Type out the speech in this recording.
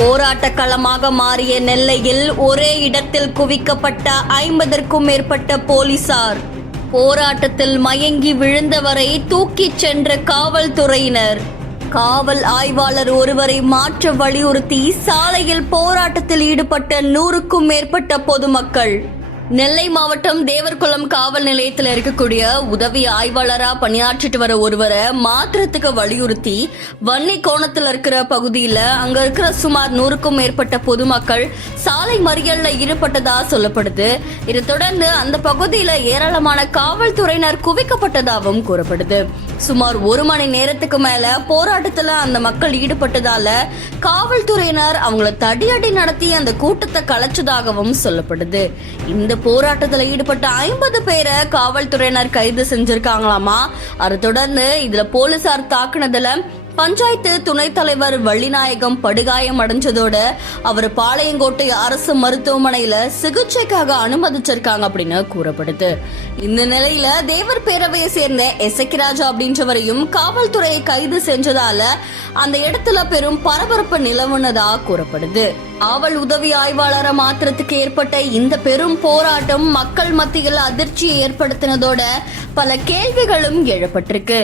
போராட்ட களமாக மாறிய நெல்லையில் ஒரே இடத்தில் குவிக்கப்பட்ட 50க்கும் மேற்பட்ட போலீசார். போராட்டத்தில் மயங்கி விழுந்தவரை தூக்கிச் சென்ற காவல்துறையினர். காவல் ஆய்வாளர் ஒருவரை மாற்ற வலியுறுத்தி சாலையில் போராட்டத்தில் ஈடுபட்ட 100க்கும் மேற்பட்ட பொதுமக்கள். நெல்லை மாவட்டம் தேவர்குளம் காவல் நிலையத்தில் இருக்கக்கூடிய உதவி ஆய்வாளரா பணியாற்றிட்டு வர ஒருவரை மாத்திரத்துக்கு வலியுறுத்தி வன்னி கோணத்தில் இருக்கிற பகுதியில அங்க இருக்கிற சுமார் 100க்கும் மேற்பட்ட பொதுமக்கள் சாலை மறியல்ல ஈடுபட்டதா சொல்லப்படுது. இதை தொடர்ந்து அந்த பகுதியில ஏராளமான காவல்துறையினர் குவிக்கப்பட்டதாகவும் கூறப்படுது. சுமார் 1 மணி நேரத்துக்கு மேல போராட்டத்துல அந்த மக்கள் ஈடுபட்டதால காவல்துறையினர் அவங்கள தடியடி நடத்தி அந்த கூட்டத்தை கலைச்சதாகவும் சொல்லப்படுது. இந்த போராட்டத்துல ஈடுபட்ட 50 பேரை காவல்துறையினர் கைது செஞ்சிருக்காங்களாமா. அதை தொடர்ந்து இதுல போலீசார் தாக்குனதுல பஞ்சாயத்து துணைத் தலைவர் வள்ளிநாயகம் படுகாயம் அடைஞ்சதோட அவர் பாளையங்கோட்டை அரசு மருத்துவமனையில சிகிச்சைக்காக அனுமதிச்சிருக்காங்க அப்படின்னு கூறப்படுது. இந்த நிலையில தேவர் பேரவையை சேர்ந்த எசக்கிராஜா அப்படின்றவரையும் காவல்துறையை கைது செஞ்சதால அந்த இடத்துல பெரும் பரபரப்பு நிலவுனதா கூறப்படுது. காவல் உதவி ஆய்வாளரை மாத்திரத்துக்கு ஏற்பட்ட இந்த பெரும் போராட்டம் மக்கள் மத்தியில் அதிர்ச்சியை ஏற்படுத்தினதோட பல கேள்விகளும் எழப்பட்டிருக்கு.